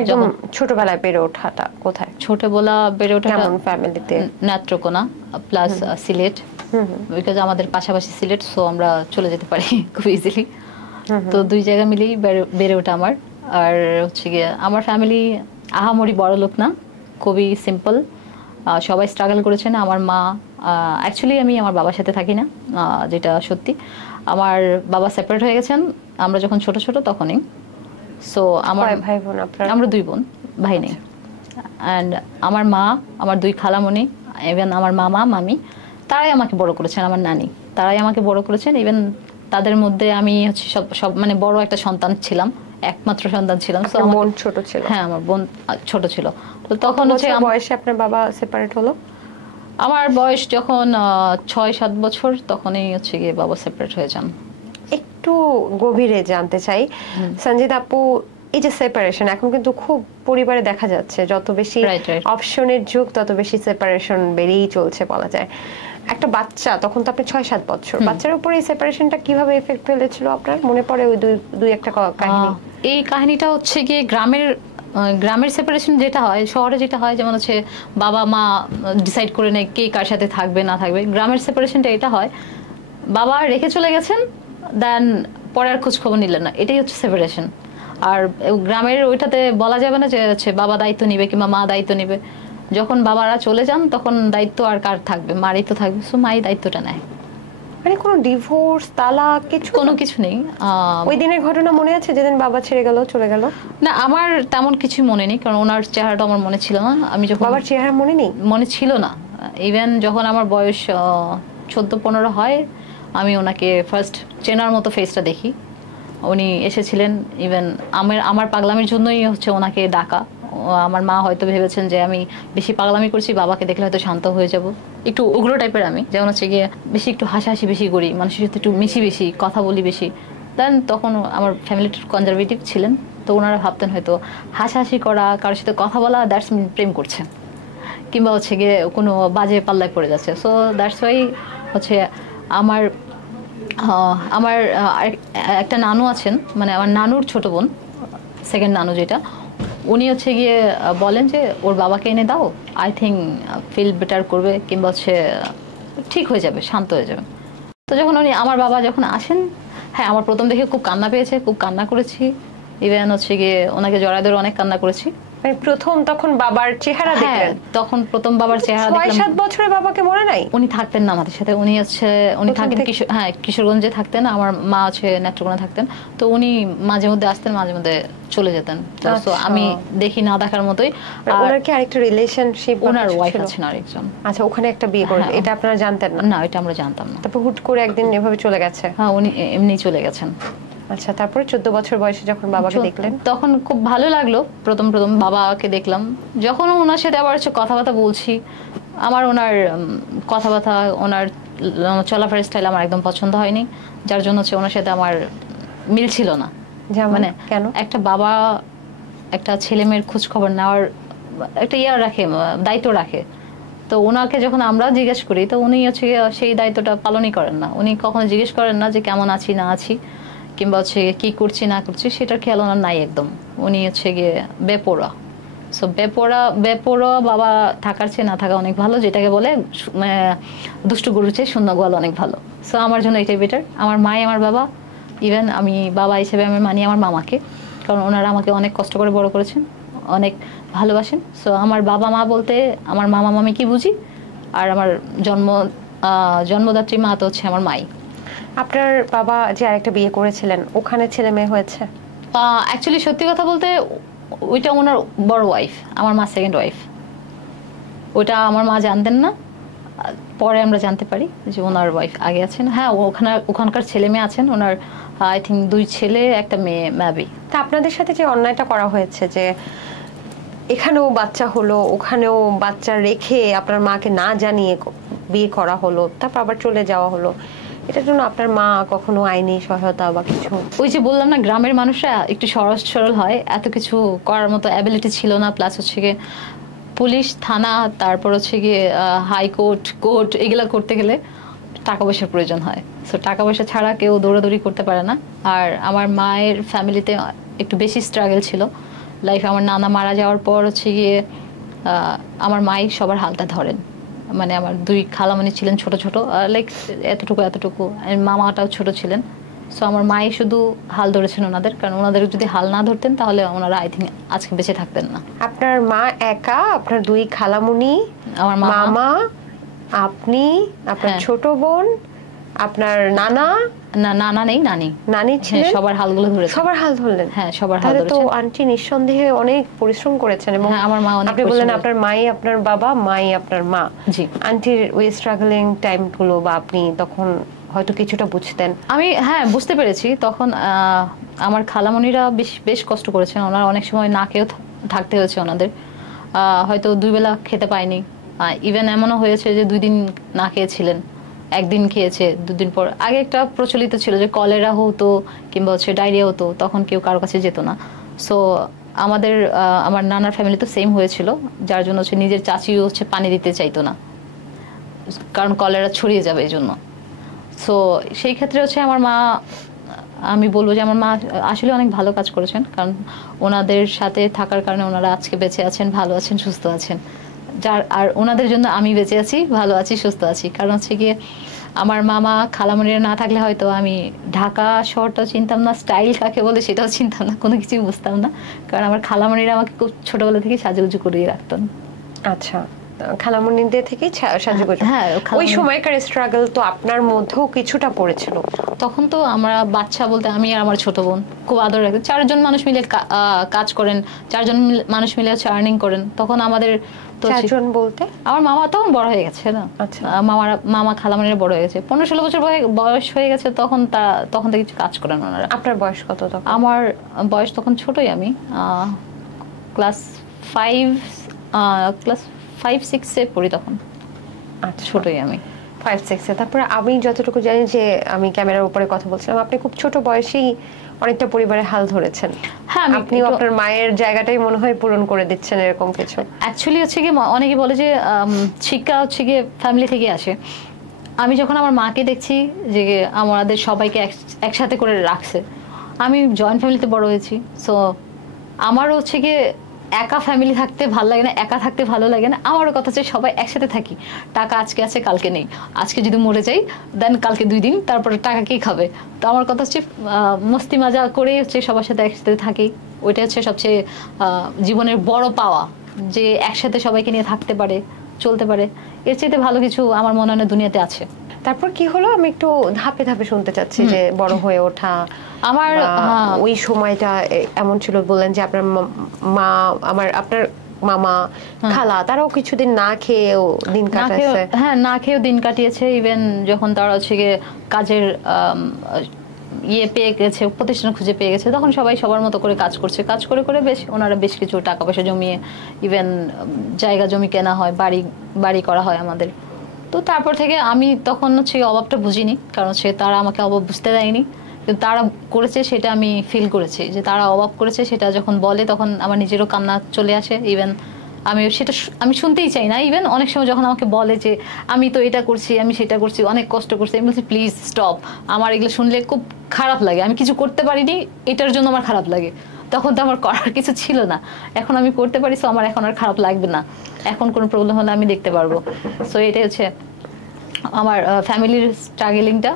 একদম ছোটবেলায় বেড়ে ওঠাটা কোথায়? ছোটবেলা বেড়ে ওঠাটা কেমন ফ্যামিলিতে? নেত্রকোনা প্লাস সিলেট, বিকজ আমাদের পাশাপাশি সিলেট, সো আমরা চলে যেতে পারি খুব ইজিলি। তো দুই জায়গা মিলেই বেড়ে ওঠা আমার। আর হচ্ছে গিয়ে আমার ফ্যামিলি আহামরি বড় লোক না, খুবই সিম্পল। সবাই স্ট্রাগল করেছেন। আমার মা, অ্যাকচুয়ালি আমি আমার বাবার সাথে থাকি না, যেটা সত্যি। আমার বাবা সেপারেট হয়ে গেছেন আমরা যখন ছোট ছোট তখনই। সো আমার ভাই বোন আপনারা? আমরা দুই বোন, ভাই নেই। অ্যান্ড আমার মা, আমার দুই খালামণি, ইভেন আমার মামা মামি, তারাই আমাকে বড় করেছেন। আমার নানি, তারাই আমাকে বড় করেছেন। ইভেন তাদের মধ্যে আমি হচ্ছে সব মানে বড় একটা সন্তান ছিলাম, একমাত্র সন্তান ছিলাম। তো আমার বোন ছোট ছিল? হ্যাঁ, আমার বোন ছোট ছিল। তো তখন হচ্ছে বয়সে আপনার বাবা সেপারেট হলো? আমার বয়স যখন 6-7 বছর, তখনই হচ্ছে গিয়ে বাবা সেপারেট হয়ে যান। একটু গভীরে জানতে চাই সঞ্জিত আপু, এই যে সেপারেশন এখন কিন্তু খুব পরিবারে দেখা যাচ্ছে, যত বেশি অপশনের যুগ তত বেশি সেপারেশন বেড়েই চলছে বলা যায়। একটা বাচ্চা, তখন তো আপনি 6-7 বছর, বাচ্চার উপর এই সেপারেশনটা কিভাবে এফেক্ট ফেলেছিল আপনার মনে পড়ে? ওই দুই একটা কাহিনী। এই কাহিনীটা হচ্ছে গিয়ে গ্রামের সেপারেশন যেটা হয়, শহরে যেটা হয় যেমন হচ্ছে বাবা মা ডিসাইড করে নেয় কে কার সাথে থাকবে না থাকবে। গ্রামের সেপারেশনটা এটা হয়, বাবা রেখে চলে গেছেন, দেন পরে আর খোঁজ খবর নিলেন না, এটাই হচ্ছে সেপারেশন। আর গ্রামের ওইটাতে বলা যাবে না যে হচ্ছে বাবা দায়িত্ব নিবে কিংবা মা দায়িত্ব নিবে। যখন বাবারা চলে যান তখন দায়িত্ব আর কার থাকবে? মারই তো থাকবে। সো মাই দায়িত্বটা নেয়। মানে কোনো ডিভোর্স, তালাক কোনো কিছু নেই। ওই দিনের ঘটনা মনে আছে যেদিন বাবা ছেড়ে গেল, চলে গেল? না, আমার তেমন কিছু মনে নেই, কারণ ওনার চেহারাটা আমার মনে ছিল না। আমি যখন বাবার চেহারা মনে নেই? মনে ছিল না। ইভেন যখন আমার বয়স 14-15 হয়, আমি ওনাকে ফার্স্ট চেনার মতো ফেসটা দেখি। উনি এসেছিলেন, ইভেন আমার পাগলামির জন্যই হচ্ছে ওনাকে ডাকা। আমার মা হয়তো ভেবেছেন যে আমি বেশি পাগলামি করছি, বাবাকে দেখলে হয়তো শান্ত হয়ে যাব। একটু উগ্র টাইপের আমি, যেমন হচ্ছে গিয়ে বেশি একটু হাসাহাসি বেশি করি, মানুষের সাথে একটু মিশি বেশি, কথা বলি বেশি। দেন তখন আমার ফ্যামিলিটা কনজারভেটিভ ছিলেন, তো ওনারা ভাবতেন হয়তো হাসাহাসি করা, কারোর সাথে কথা বলা, দ্যাটস মিন প্রেম করছে, কিংবা হচ্ছে গিয়ে কোনো বাজে পাল্লায় পড়ে যাচ্ছে। সো দ্যাটস ওয়াই হচ্ছে আমার আমার একটা নানু আছেন, মানে আমার নানুর ছোট বোন, সেকেন্ড নানু যেটা, উনি হচ্ছে গিয়ে বলেন যে ওর বাবাকে এনে দাও, আই থিঙ্ক ফিল বেটার করবে, কিংবা হচ্ছে ঠিক হয়ে যাবে, শান্ত হয়ে যাবে। তো যখন আমার বাবা যখন আসেন, হ্যাঁ, আমার প্রথম দেখে খুব কান্না পেয়েছে, খুব কান্না করেছি। ইভেন হচ্ছে গিয়ে ওনাকে জড়ায় ধরে অনেক কান্না করেছি। প্রথম তখন বাবার চেহারা দেখলেন? তখন প্রথম বাবার চেহারা দেখলাম। 6-7 বছরের বাবাকে মনে নাই? উনি থাকতেন না আমাদের সাথে, উনি থাকেন কিশোরগঞ্জে থাকতেন, আমার মা হচ্ছে নেত্রকোনা থাকতেন। তো উনি মাঝে মধ্যে আসতেন, মাঝে মধ্যে চলে যেতেন। তো আমি দেখি না দেখার মতোই। ওনার কি আরেকটা রিলেশনশিপ? ওনার ওয়াইফ আছেন আরেকজন। আচ্ছা, ওখানে একটা বিয়ে করে, এটা আপনারা জানতেন না? না, এটা আমরা জানতাম না। তারপর হুট করে একদিন এভাবে চলে গেছে? হ্যাঁ, উনি এমনি চলে গেছেন। আচ্ছা, তারপরে 14 বছর বয়সে যখন বাবাকে দেখলেন? তখন খুব ভালো লাগলো, প্রথম বাবাকে দেখলাম। যখন ওনার সাথে আবার কথাবার্তা বলছি, আমার ওনার কথাবার্তা, ওনার চলাফেরার স্টাইল আমার একদম পছন্দ হয়নি, যার জন্য হচ্ছে ওনার সাথে আমার মিল ছিল না। মানে কেন? একটা বাবা একটা ছেলে মেয়ের খোঁজ খবর নেওয়ার একটা রাখে, দায়িত্ব রাখে। তো ওনাকে যখন আমরা জিজ্ঞেস করি, তো উনি হচ্ছে সেই দায়িত্বটা পালনই করেন না। উনি কখনো জিজ্ঞেস করেন না যে কেমন আছি না আছি, কিংবা হচ্ছে কি করছি না করছি, সেটার খেয়াল ওনার নাই একদম। উনি হচ্ছে গিয়ে বেপরোয়া। সো বেপরোয়া বাবা থাকার চেয়ে না থাকা অনেক ভালো, যেটাকে বলে দুষ্টু গরুর চেয়ে শূন্য গোয়াল অনেক ভালো। সো আমার জন্য এটাই বেটার। আমার মাই আমার বাবা, ইভেন আমি বাবা হিসেবে আমি মানি আমার মামাকে, কারণ ওনারা আমাকে অনেক কষ্ট করে বড় করেছেন, অনেক ভালোবাসেন। সো আমার বাবা মা বলতে আমার মামা মামি কি বুঝি, আর আমার জন্মদাত্রী মা তো হচ্ছে আমার মাই। আপনার বাবা যে আরেকটা বিয়ে করেছিলেন, ওখানে ছেলে মেয়ে হয়েছে? অ্যাকচুয়ালি সত্যি কথা বলতে ওইটা ওনার বড় ওয়াইফ, আমার মা সেকেন্ড ওয়াইফ। ওইটা আমার মা জানতেন না, পরে আমরা জানতে পারি যে ওনার ওয়াইফ আগে আছেন। হ্যাঁ, ওখানকার ছেলে মেয়ে আছেন ওনার, আই থিঙ্ক 2 ছেলে 1 মেয়ে মেবি। তা আপনাদের সাথে যে অন্যায়টা করা হয়েছে, যে এখানেও বাচ্চা হলো, ওখানেও বাচ্চা রেখে আপনার মাকে না জানিয়ে বিয়ে করা হলো, তারপর আবার চলে যাওয়া হলো, এটার জন্য আপনার মা কখনো আইনি সহায়তা বা কিছু? ওই যে বললাম না, গ্রামের মানুষরা একটু সহজ সরল হয়, এত কিছু করার মতো অ্যাবিলিটি ছিল না। প্লাস হচ্ছে গিয়ে পুলিশ থানা, তারপর হচ্ছে গিয়ে হাইকোর্ট কোর্ট, এগুলা করতে গেলে টাকা পয়সার প্রয়োজন হয়। সো টাকা পয়সা ছাড়া কেউ দৌড়াদৌড়ি করতে পারে না। আর আমার মায়ের ফ্যামিলিতে একটু বেশি স্ট্রাগল ছিল, লাইফ আমার নানা মারা যাওয়ার পর হচ্ছে গিয়ে আমার মাই সবার হালটা ধরেন। মানে আমার 2 খালামণি ছিলেন ছোট ছোট, লাইক এতটুকু এতটুকু, মামাটাও ছোট ছিলেন। সো আমার মাই শুধু হাল ধরেছেন ওনাদের, কারণ ওনাদের যদি হাল না ধরতেন তাহলে ওনারা আই থিঙ্ক আজকে বেঁচে থাকতেন না। আপনার মা একা, আপনার 2 খালামণি, আমার মামা, আপনি, আপনার ছোট বোন, আপনার নানা, নানা নেই, নানি, নানি ছিলেন, সবার হালগুলো ধরেছেন। সবার হাল ধরলেন? হ্যাঁ, সবার হাল ধরেছেন। তো আন্টি নিঃসন্দেহে অনেক পরিশ্রম করেছেন। এবং আমার মা অনেক, আপনি বললেন আপনার মাই আপনার বাবা, মাই আপনার মা। জি। আন্টির ওই স্ট্রাগলিং টাইমগুলো বা আপনি তখন হয়তো কিছুটা বুঝতেন? আমি বুঝতে পেরেছি তখন। আমার খালামণিরা বেশ কষ্ট করেছেন, ওনারা অনেক সময় না খেয়েও থাকতে হয়েছে ওনাদের, হয়তো 2 বেলা খেতে পায়নি। ইভেন এমনও হয়েছে যে 2 দিন না খেয়েছিলেন, 1 দিন খেয়েছে, 2 দিন পর। আগে একটা প্রচলিত ছিল যে কলেরা হতো কিংবা হচ্ছে ডায়রিয়া হতো, তখন কেউ কারো কাছে যেত না। সো আমার নানার ফ্যামিলি তো সেম হয়েছিল, যার জন্য হচ্ছে নিজের চাচিও হচ্ছে পানি দিতে চাইতো না, কারণ কলেরা ছড়িয়ে যাবে এই জন্য। সো সেই ক্ষেত্রে হচ্ছে আমার মা, আমি বলবো যে আমার মা আসলে অনেক ভালো কাজ করেছেন, কারণ ওনাদের সাথে থাকার কারণে ওনারা আজকে বেঁচে আছেন, ভালো আছেন, সুস্থ আছেন। আর ওনাদের জন্য আমি বেঁচে আছি, ভালো আছি, সুস্থ আছি। কারণ হচ্ছে গিয়ে আমার মামা খালামণিরা না থাকলে হয়তো আমি ঢাকা শহরটাও চিনতাম না, স্টাইল কাকে বলে সেটাও চিনতাম না, কোনো কিছুই বুঝতাম না। কারণ আমার খালামণিরা আমাকে খুব ছোটবেলা থেকে সাজুগুজু করিয়ে রাখতেন। আচ্ছা, খালামণিদের থেকেই সাজুগুজু। হ্যাঁ, ওই সময়কার স্ট্রাগল তো আপনার মধ্যেও কিছুটা পড়েছিল। তখন তো আমরা বাচ্চা বলতে আমি আর আমার ছোট বোন খুব আদর রাখতেন। 4 জন মানুষ মিলে কাজ করেন, 4 জন মানুষ মিলে হচ্ছে আর্নিং করেন। তখন আমাদের তো 4 জন বলতে আমার মামা তখন বড় হয়ে গেছে না। আচ্ছা, মামা খালামণিরা বড় হয়ে গেছে, 15-16 বছর বয়স হয়ে গেছে। তখন থেকে কাজ করেন ওনারা। আপনার বয়স কত তখন? আমার বয়স তখন ছোটই, আমি ক্লাস 5-6-এ পড়ি তখন। আচ্ছা, ছোটই আমি, 5-6-এ। তারপরে আমি যতটুকু জানি যে আমি ক্যামেরার উপরে কথা বলছিলাম, আপনি খুব ছোট বয়সেই অনেকটা পরিবারে হাল ধরেছেন। হ্যাঁ, আপনি আপনার মায়ের জায়গাটাই মনে হয় পূরণ করে দিচ্ছেন, এরকম কিছু। অ্যাকচুয়ালি হচ্ছে কি, অনেকে বলে যে শিক্ষা হচ্ছে গিয়ে ফ্যামিলি থেকে আসে। আমি যখন আমার মাকে দেখছি যে আমাদের সবাইকে একসাথে করে রাখছে, আমি জয়েন্ট ফ্যামিলিতে বড় হয়েছি। সো আমারও হচ্ছে গিয়ে একা ফ্যামিলি থাকতে ভালো লাগে না, একা থাকতে ভালো লাগে না। আমারও কথা হচ্ছে সবাই একসাথে থাকি। টাকা আজকে আছে, কালকে নেই। আজকে যদি মরে যাই, দেন কালকে 2 দিন, তারপরে টাকা কে খাবে? তো আমার কথা হচ্ছে মস্তি মজা করে হচ্ছে সবার সাথে একসাথে থাকি। ওইটা হচ্ছে সবচেয়ে জীবনের বড় পাওয়া, যে একসাথে সবাইকে নিয়ে থাকতে পারে, চলতে পারে। এর চাইতে ভালো কিছু আমার মনে হয় দুনিয়াতে আছে। তারপর কি হলো, আমি একটু ধাপে ধাপে শুনতে চাচ্ছি যে বড় হয়ে ওঠা। আমার ওই সময়টা এমন ছিল, বললেন যে আপনার মা, আপনার মামা, খালা, তারাও কিছুদিন না খেয়েও দিন কাটাচ্ছে। হ্যাঁ, না খেয়েও দিন কাটিয়েছে। ইভেন যখন তারা হচ্ছে গিয়ে কাজের পেয়ে গেছে, প্রতিষ্ঠান খুঁজে পেয়ে গেছে, তখন সবাই সবার মতো করে কাজ করছে। কাজ করে করে ওনারা বেশ কিছু টাকা পয়সা জমিয়ে, ইভেন জায়গা জমি কেনা হয়, বাড়ি করা হয় আমাদের। তো তারপর থেকে আমি তখন হচ্ছে অভাবটা বুঝিনি, কারণ তারা আমাকে অভাব বুঝতে দেয়নি। কিন্তু তারা করেছে সেটা আমি ফিল করেছি, যে তারা অভাব করেছে সেটা যখন বলে তখন আমার নিজেরও কান্না চলে আসে। ইভেন আমি শুনতেই চাই না। ইভেন অনেক সময় যখন আমাকে বলে যে আমি তো এটা করছি, আমি সেটা করছি, অনেক কষ্ট করছি, আমি বলছি প্লিজ স্টপ। আমার এগুলো শুনলে খুব খারাপ লাগে। আমি কিছু করতে পারিনি, এটার জন্য আমার খারাপ লাগে। তখন তো আমার করার কিছু ছিল না, এখন আমি করতে পারি, সো আমার এখন আর খারাপ লাগবে না। এখন কোনো প্রবলেম হলে আমি দেখতে পারবো। সো এটাই হচ্ছে আমার ফ্যামিলির স্ট্রাগলিংটা।